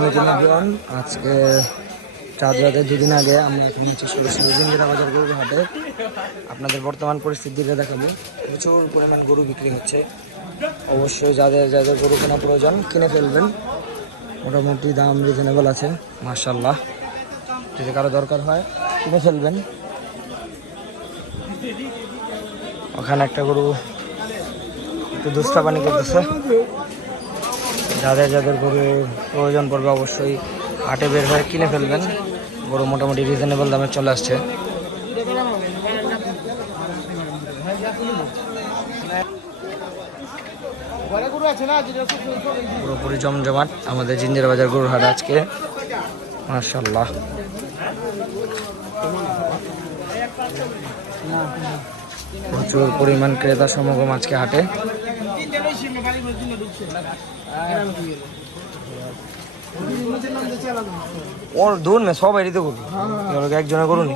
আজকে চাঁদ রাতে দুদিন আগে আমরা এখন হচ্ছে সরাসরি জিন্দিরা বাজার গরুর হাটে আপনাদের বর্তমান পরিস্থিতিটা দেখাবো। প্রচুর পরিমাণ গরু বিক্রি হচ্ছে। অবশ্যই যাদের যাদের গরু কেনা প্রয়োজন কিনে ফেলবেন। মোটামুটি দাম রিজনেবল আছে মার্শাল্লাহ যদি কারও দরকার হয়, কিনে ফেলবেন। ওখানে একটা গরু একটু দুস্তাপানি করতেছে। যাদের যাদের গরু প্রয়োজন পড়বে অবশ্যই হাটে বের হয়ে কিনে ফেলবেন। গরু মোটামুটি রিজনেবল দামে চলে আসছে। পুরোপুরি জমজমাট আমাদের জিঞ্জিরা বাজার গরুর হাট আজকে। মার্শাল্লাহ প্রচুর পরিমাণ ক্রেতা সমাগম আজকে হাটে। ওর ধরুন না সবাই দিতে করবি একজনে করুন